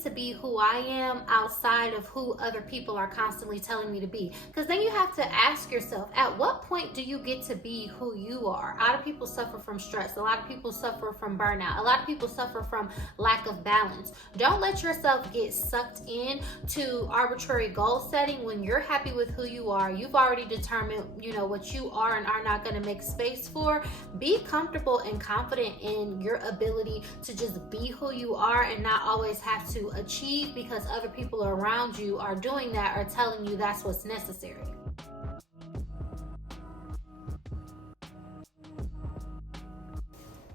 to be who I am outside of who other people are constantly telling me to be? Because then you have to ask yourself, at what point do you get to be who you are? A lot of people suffer from stress. A lot of people suffer from burnout. A lot of people suffer from lack of balance. Don't let yourself get sucked in to arbitrary goal setting when you're happy with who you are. You've already determined, what you are and are not going to make space for. Be comfortable and confident in your ability to just be who you are and not always have to achieve because other people around you are doing that or telling you that's what's necessary.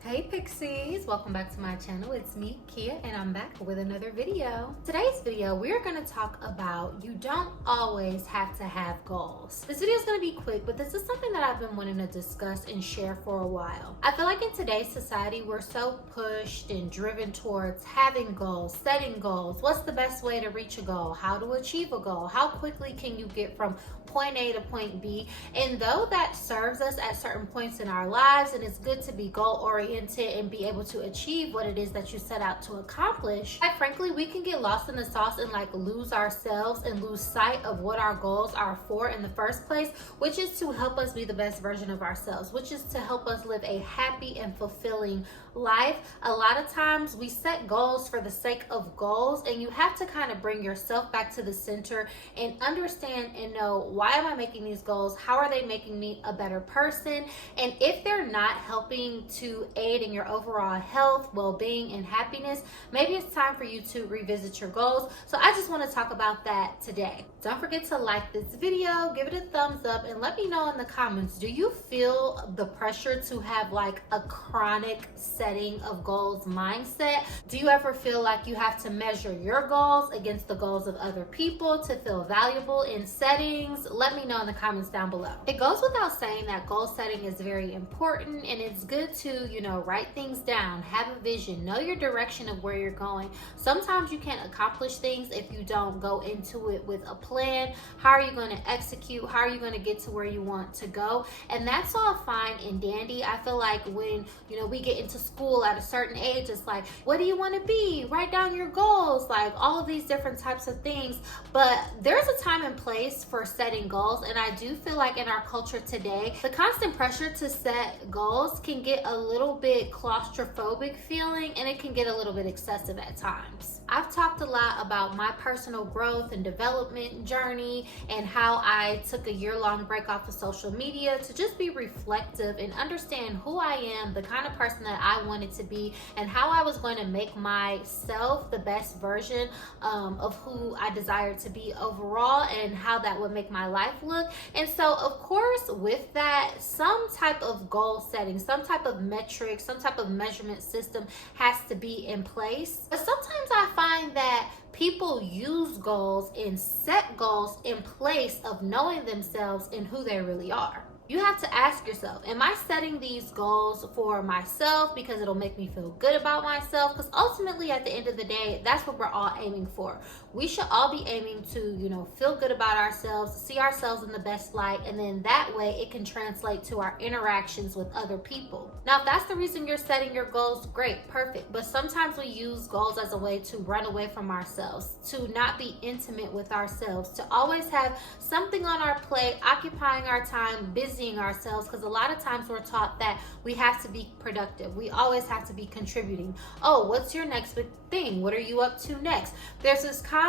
Hey Pixies, welcome back to my channel. It's me, Kia, and I'm back with another video. Today's video, we're gonna talk about you don't always have to have goals. This video is gonna be quick, but this is something that I've been wanting to discuss and share for a while. I feel like in today's society, we're so pushed and driven towards having goals, setting goals. What's the best way to reach a goal? How to achieve a goal? How quickly can you get from point A to point B? And though that serves us at certain points in our lives, and it's good to be goal oriented and be able to achieve what it is that you set out to accomplish, quite frankly, we can get lost in the sauce and lose ourselves and lose sight of what our goals are for in the first place, which is to help us be the best version of ourselves, which is to help us live a happy and fulfilling life. A lot of times we set goals for the sake of goals, and you have to kind of bring yourself back to the center and understand and know, why am I making these goals? How are they making me a better person? And if they're not helping to aid in your overall health, well-being, and happiness, maybe it's time for you to revisit your goals. So I just want to talk about that today. Don't forget to like this video, give it a thumbs up, and let me know in the comments, do you feel the pressure to have a chronic setting of goals mindset? Do you ever feel like you have to measure your goals against the goals of other people to feel valuable in settings? Let me know in the comments down below. It goes without saying that goal setting is very important, and it's good to, write things down, have a vision, know your direction of where you're going. Sometimes you can't accomplish things if you don't go into it with a plan. How are you going to execute? How are you going to get to where you want to go? And that's all fine and dandy. I feel like when, we get into school at a certain age, it's like, what do you want to be? Write down your goals, all of these different types of things. But there's a time and place for setting goals. And I do feel like in our culture today, the constant pressure to set goals can get a little bit claustrophobic feeling, and it can get a little bit excessive at times. I've talked a lot about my personal growth and development journey and how I took a year-long break off of social media to just be reflective and understand who I am, the kind of person that I wanted to be, and how I was going to make myself the best version of who I desired to be overall, and how that would make my life look. And so, of course, with that, some type of goal setting, some type of metric, some type of measurement system has to be in place. But sometimes I find that people use goals and set goals in place of knowing themselves and who they really are. You have to ask yourself, am I setting these goals for myself because it'll make me feel good about myself? Because ultimately, at the end of the day, that's what we're all aiming for. We should all be aiming to, feel good about ourselves, see ourselves in the best light, and then that way it can translate to our interactions with other people. Now, if that's the reason you're setting your goals, great, perfect. But sometimes we use goals as a way to run away from ourselves, to not be intimate with ourselves, to always have something on our plate, occupying our time, busying ourselves, because a lot of times we're taught that we have to be productive. We always have to be contributing. Oh, what's your next big thing? What are you up to next? There's this constant,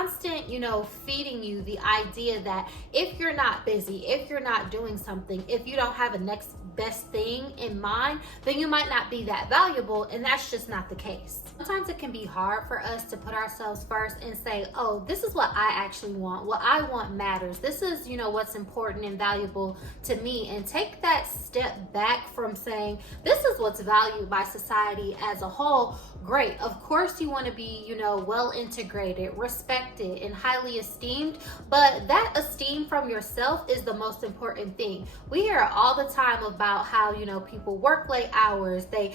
feeding you the idea that if you're not busy, if you're not doing something, if you don't have a next best thing in mind, then you might not be that valuable, and that's just not the case. Sometimes it can be hard for us to put ourselves first and say, oh, this is what I actually want. What I want matters. This is, what's important and valuable to me. And take that step back from saying, this is what's valued by society as a whole. Great. Of course you want to be, well integrated, respected, and highly esteemed, but that esteem from yourself is the most important thing. We hear all the time about how, people work late hours, they,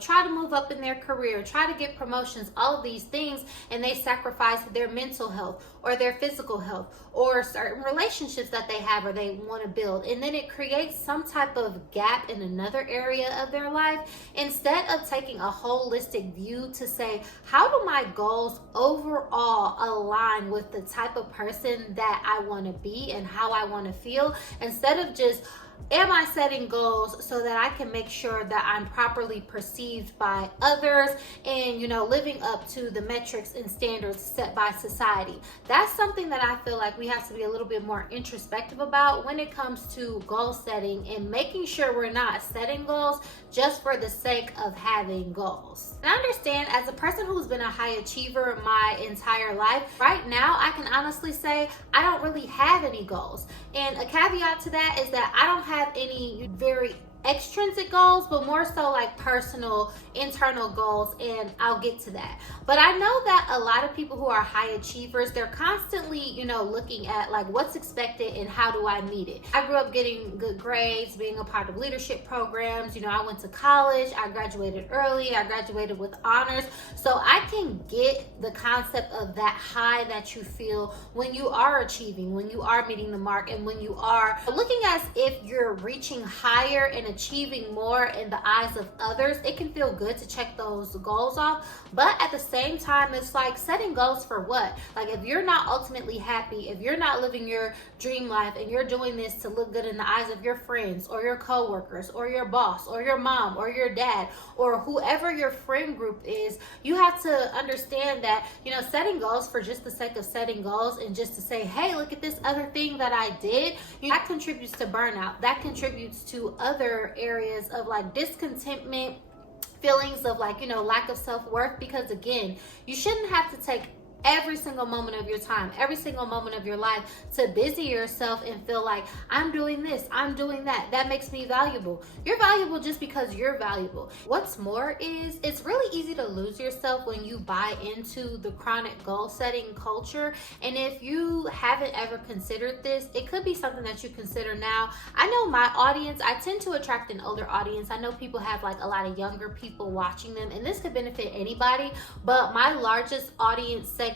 try to move up in their career, try to get promotions, all of these things, and they sacrifice their mental health or their physical health or certain relationships that they have or they want to build. And then it creates some type of gap in another area of their life. Instead of taking a holistic review to say, how do my goals overall align with the type of person that I want to be and how I want to feel, instead of just, am I setting goals so that I can make sure that I'm properly perceived by others and, living up to the metrics and standards set by society? That's something that I feel like we have to be a little bit more introspective about when it comes to goal setting, and making sure we're not setting goals just for the sake of having goals. And I understand, as a person who's been a high achiever my entire life, right now I can honestly say I don't really have any goals. And a caveat to that is that I don't have any very extrinsic goals, but more so like personal internal goals, and I'll get to that. But I know that a lot of people who are high achievers, they're constantly looking at like what's expected and how do I meet it. I grew up getting good grades, being a part of leadership programs. I went to college, I graduated early, I graduated with honors, so I can get the concept of that high that you feel when you are achieving, when you are meeting the mark, and when you are looking as if you're reaching higher and achieving more in the eyes of others. It can feel good to check those goals off, but at the same time, it's like, setting goals for what? Like, if you're not ultimately happy, if you're not living your dream life, and you're doing this to look good in the eyes of your friends or your coworkers or your boss or your mom or your dad or whoever your friend group is, you have to understand that setting goals for just the sake of setting goals and just to say, hey, look at this other thing that I did, that contributes to burnout. That contributes to other areas of like discontentment, feelings of like lack of self-worth, because again, you shouldn't have to take every single moment of your time, every single moment of your life to busy yourself and feel like, I'm doing this, I'm doing that, that makes me valuable. You're valuable just because you're valuable. What's more is, it's really easy to lose yourself when you buy into the chronic goal setting culture. And if you haven't ever considered this, it could be something that you consider now. I know my audience, I tend to attract an older audience. I know people have like a lot of younger people watching them, and this could benefit anybody, but my largest audience segments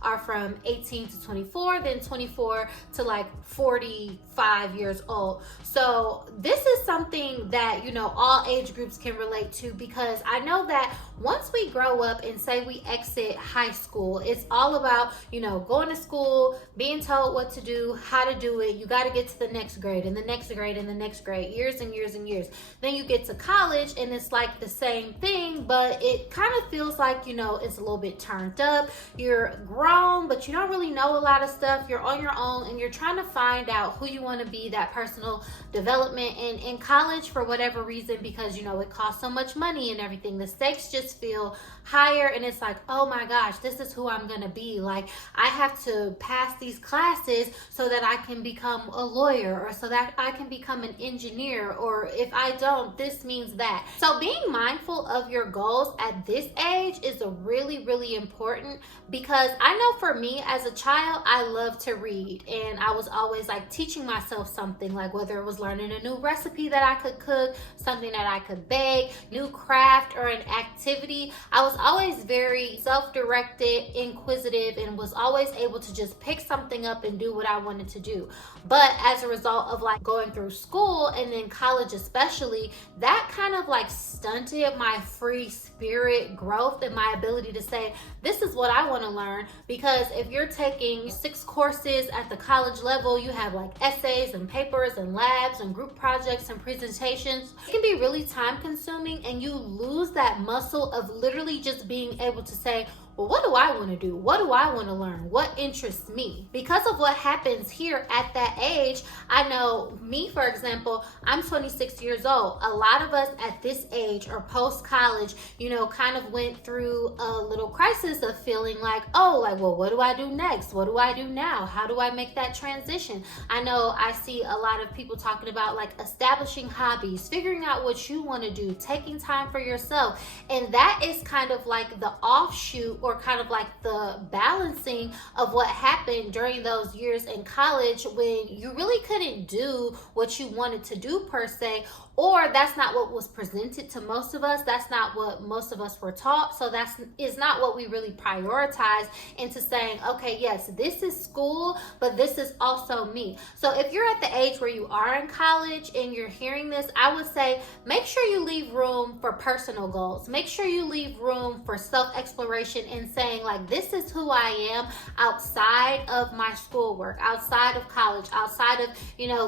are from 18 to 24, then 24 to like 45 years old. So this is something that all age groups can relate to, because I know that once we grow up and say we exit high school, it's all about going to school, being told what to do, how to do it. You got to get to the next grade and the next grade and the next grade, years and years and years. Then you get to college and it's like the same thing, but it kind of feels like it's a little bit turned up. You're grown, but you don't really know a lot of stuff. You're on your own and you're trying to find out who you want to be, that personal development. And in college, for whatever reason, because it costs so much money and everything, the stakes just feel higher, and it's like, oh my gosh, this is who I'm gonna be. Like, I have to pass these classes so that I can become a lawyer, or so that I can become an engineer, or if I don't, this means that. So being mindful of your goals at this age is really, really important, because I know for me as a child, I love to read, and I was always like teaching myself something, like whether it was learning a new recipe that I could cook, something that I could bake, new craft, or an activity. I was always very self-directed, inquisitive, and was always able to just pick something up and do what I wanted to do. But as a result of like going through school and then college especially, that kind of like stunted my free spirit growth and my ability to say, this is what I want to learn. Because if you're taking 6 courses at the college level, you have like essays and papers and labs and group projects and presentations. It can be really time consuming, and you lose that muscle of literally just being able to say, well, what do I want to do? What do I want to learn? What interests me? Because of what happens here at that age, I know me, for example, I'm 26 years old. A lot of us at this age or post-college, kind of went through a little crisis of feeling like, well, what do I do next? What do I do now? How do I make that transition? I know I see a lot of people talking about like establishing hobbies, figuring out what you want to do, taking time for yourself. And that is kind of like the offshoot, or kind of like the balancing of what happened during those years in college when you really couldn't do what you wanted to do per se, or that's not what was presented to most of us. That's not what most of us were taught. So that is not what we really prioritize into saying, okay, yes, this is school, but this is also me. So if you're at the age where you are in college and you're hearing this, I would say make sure you leave room for personal goals. Make sure you leave room for self-exploration and saying, like, this is who I am outside of my schoolwork, outside of college, outside of,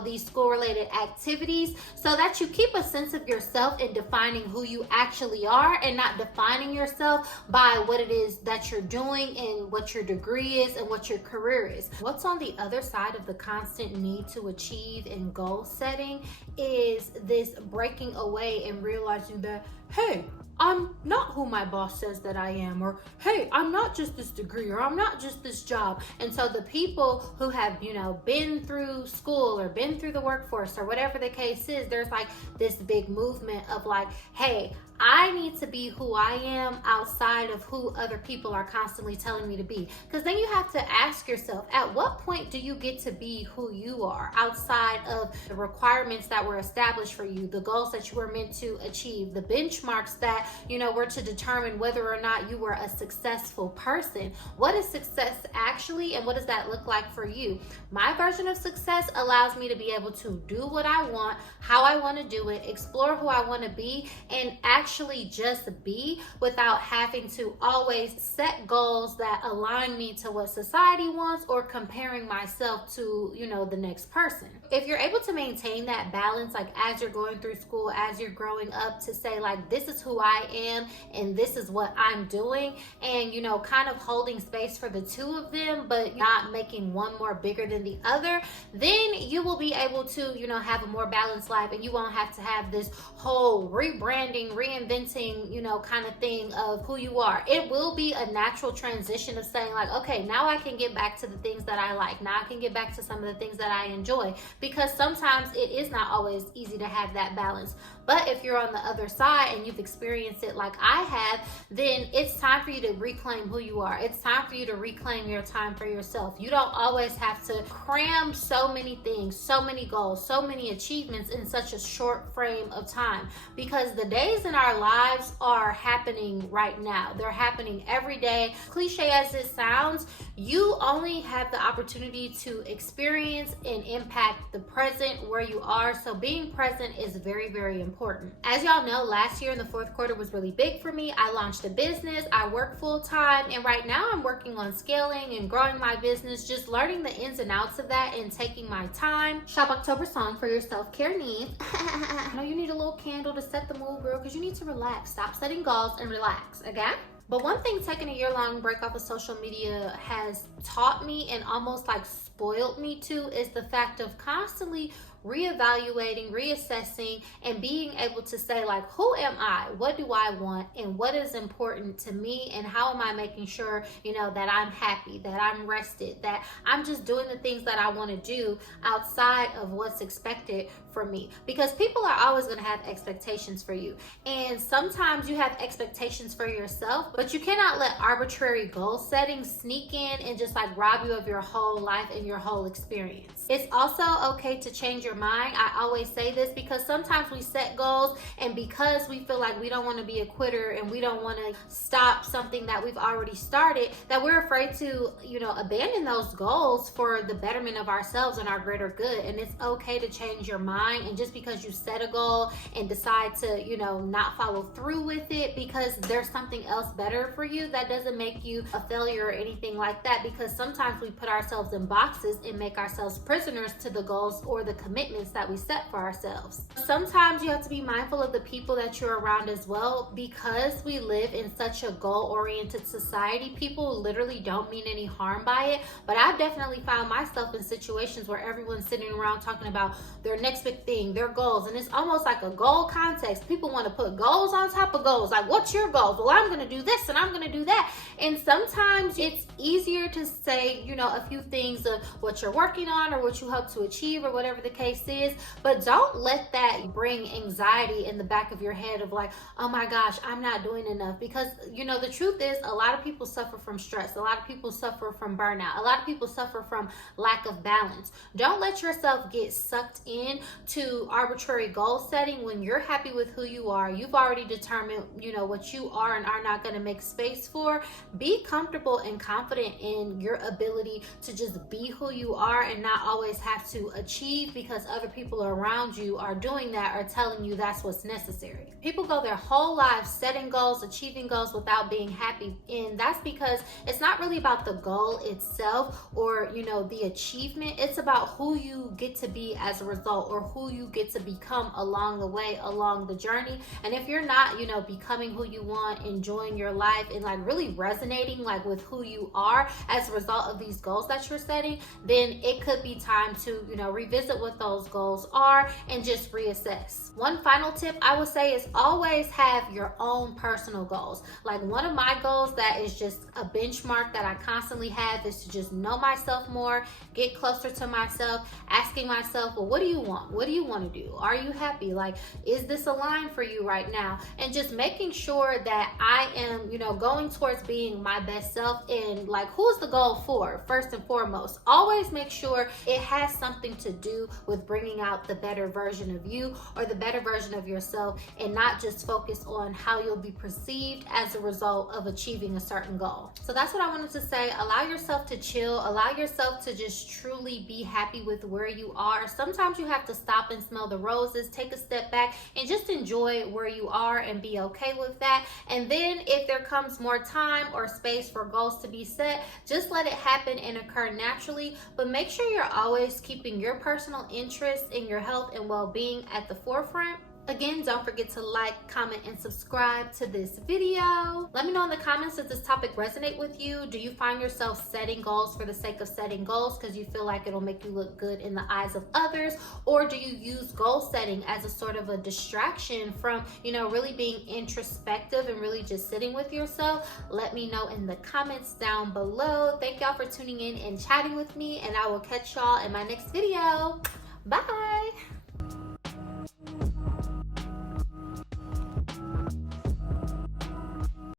these school-related activities, so that you keep a sense of yourself in defining who you actually are and not defining yourself by what it is that you're doing and what your degree is and what your career is. What's on the other side of the constant need to achieve and goal setting is this breaking away and realizing that, hey, I'm not who my boss says that I am, or hey, I'm not just this degree, or I'm not just this job. And so the people who have, been through school or been through the workforce or whatever the case is, there's like this big movement of like, hey, I need to be who I am outside of who other people are constantly telling me to be. Because then you have to ask yourself, at what point do you get to be who you are outside of the requirements that were established for you, the goals that you were meant to achieve, the benchmarks that, were to determine whether or not you were a successful person? What is success actually, and what does that look like for you? My version of success allows me to be able to do what I want, how I want to do it, explore who I want to be, and actually just be without having to always set goals that align me to what society wants or comparing myself to, the next person. If you're able to maintain that balance, like as you're going through school, as you're growing up, to say like, this is who I am and this is what I'm doing, and, kind of holding space for the two of them, but not making one more bigger than the other, then you will be able to, have a more balanced life, and you won't have to have this whole rebranding, reinventing, kind of thing of who you are. It will be a natural transition of saying like, okay, now I can get back to the things that I like. Now I can get back to some of the things that I enjoy, because sometimes it is not always easy to have that balance. But if you're on the other side and you've experienced it like I have, then it's time for you to reclaim who you are. It's time for you to reclaim your time for yourself. You don't always have to cram so many things, so many goals, so many achievements in such a short frame of time, because the days in our lives are happening right now. They're happening every day. Cliche as it sounds, you only have the opportunity to experience and impact the present where you are. So being present is very, very important. As y'all know, last year in the fourth quarter was really big for me. I launched a business, I work full time, and right now I'm working on scaling and growing my business, just learning the ins and outs of that and taking my time. Shop October song for your self-care needs. I know you need a little candle to set the mood, girl, because you need to relax. Stop setting goals and relax, okay? But one thing taking a year-long break off of social media has taught me and almost like spoiled me too is the fact of constantly reevaluating, reassessing, and being able to say like, who am I? What do I want? And what is important to me? And how am I making sure, that I'm happy, that I'm rested, that I'm just doing the things that I want to do outside of what's expected for me? Because people are always going to have expectations for you. And sometimes you have expectations for yourself, but you cannot let arbitrary goal setting sneak in and just like rob you of your whole life and your whole experience. It's also okay to change your mind. I always say this because sometimes we set goals, and because we feel like we don't want to be a quitter and we don't want to stop something that we've already started, that we're afraid to, abandon those goals for the betterment of ourselves and our greater good. And it's okay to change your mind. And just because you set a goal and decide to, not follow through with it because there's something else better for you, that doesn't make you a failure or anything like that, because sometimes we put ourselves in boxes and make ourselves prisoners to the goals or the commitments that we set for ourselves. Sometimes you have to be mindful of the people that you're around as well, because we live in such a goal-oriented society. People literally don't mean any harm by it, but I've definitely found myself in situations where everyone's sitting around talking about their next big thing, their goals, and it's almost like a goal context. People want to put goals on top of goals. Like, what's your goals? Well, I'm going to do this and I'm going to do that. And sometimes it's easier to say, a few things of what you're working on or what you hope to achieve or whatever the case case is, but don't let that bring anxiety in the back of your head of like, oh my gosh, I'm not doing enough. Because the truth is, a lot of people suffer from stress. A lot of people suffer from burnout. A lot of people suffer from lack of balance. Don't let yourself get sucked in to arbitrary goal setting when you're happy with who you are. You've already determined, what you are and are not going to make space for. Be comfortable and confident in your ability to just be who you are and not always have to achieve because other people around you are doing that or telling you that's what's necessary. People go their whole lives setting goals, achieving goals without being happy, and that's because it's not really about the goal itself or the achievement. It's about who you get to be as a result, or who you get to become along the way, along the journey. And if you're not becoming who you want, enjoying your life, and like really resonating like with who you are as a result of these goals that you're setting, then it could be time to revisit what those goals are and just reassess. One final tip I would say is always have your own personal goals. Like one of my goals that is just a benchmark that I constantly have is to just know myself more, get closer to myself, asking myself, well, what do you want? What do you want to do? Are you happy? Like, is this aligned for you right now? And just making sure that I am, going towards being my best self. And like, who's the goal for? First and foremost, always make sure it has something to do with bringing out the better version of you or the better version of yourself, and not just focus on how you'll be perceived as a result of achieving a certain goal. So that's what I wanted to say. Allow yourself to chill. Allow yourself to just truly be happy with where you are. Sometimes you have to stop and smell the roses, take a step back, and just enjoy where you are and be okay with that. And then if there comes more time or space for goals to be set, just let it happen and occur naturally. But make sure you're always keeping your personal interests in your health and well-being at the forefront. Again, don't forget to like, comment, and subscribe to this video. Let me know in the comments, does this topic resonate with you? Do you find yourself setting goals for the sake of setting goals because you feel like it'll make you look good in the eyes of others? Or do you use goal setting as a sort of a distraction from, really being introspective and really just sitting with yourself? Let me know in the comments down below. Thank y'all for tuning in and chatting with me, and I will catch y'all in my next video. Bye.